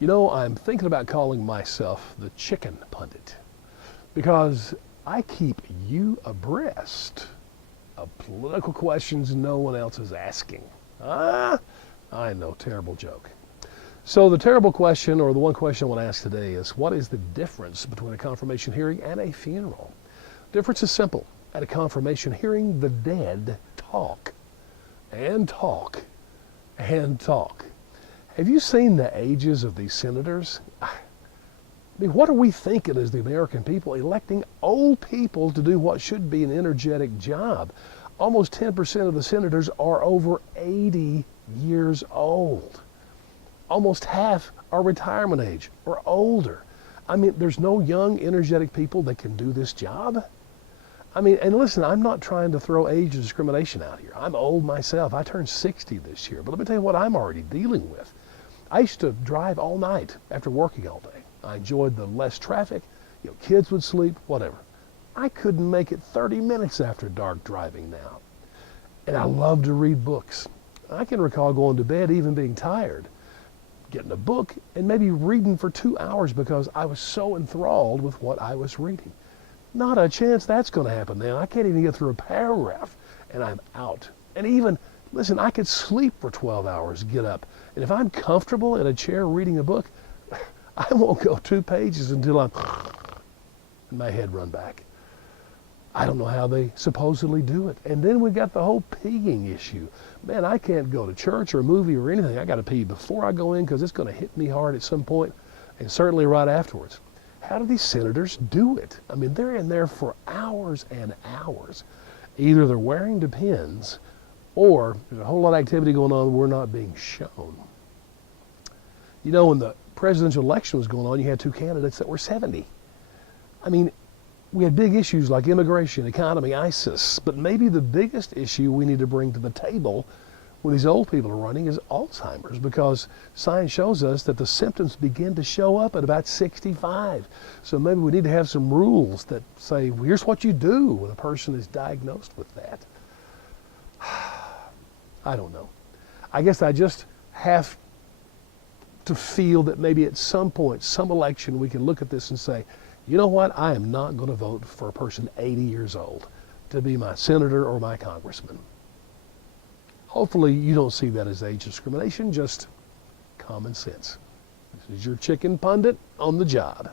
You know, I'm thinking about calling myself the chicken pundit because I keep you abreast of political questions no one else is asking. Ah, I know, terrible joke. So the terrible question, or the one question I want to ask today is, what is the difference between a confirmation hearing and a funeral? Difference is simple. At a confirmation hearing, the dead talk and talk and talk. Have you seen the ages of these senators? I mean, what are we thinking as the American people, electing old people to do what should be an energetic job? Almost 10% of the senators are over 80 years old. Almost half are retirement age or older. I mean, there's no young, energetic people that can do this job. I mean, and listen, I'm not trying to throw age discrimination out here. I'm old myself. I turned 60 this year. But let me tell you what I'm already dealing with. I used to drive all night after working all day. I enjoyed the less traffic. Kids would sleep, whatever. I couldn't make it 30 minutes after dark driving now. And I love to read books. I can recall going to bed even being tired, getting a book, and maybe reading for 2 hours because I was so enthralled with what I was reading. Not a chance that's going to happen now. I can't even get through a paragraph, and I'm out. And even, listen, I could sleep for 12 hours, get up. And if I'm comfortable in a chair reading a book, I won't go 2 pages until I'm and my head run back. I don't know how they supposedly do it. And then we've got the whole peeing issue. Man, I can't go to church or a movie or anything. I got to pee before I go in because it's going to hit me hard at some point, and certainly right afterwards. How do these senators do it? I mean, they're in there for hours and hours. Either they're wearing Depends, or there's a whole lot of activity going on we're not being shown. You know, when the presidential election was going on, you had 2 candidates that were 70. I mean, we had big issues like immigration, economy, ISIS, but maybe the biggest issue we need to bring to the table when these old people are running is Alzheimer's, because science shows us that the symptoms begin to show up at about 65. So maybe we need to have some rules that say, well, here's what you do when a person is diagnosed with that. I don't know. I guess I just have to feel that maybe at some point, some election, we can look at this and say, you know what, I am not going to vote for a person 80 years old to be my senator or my congressman. Hopefully you don't see that as age discrimination, just common sense. This is your chicken pundit on the job.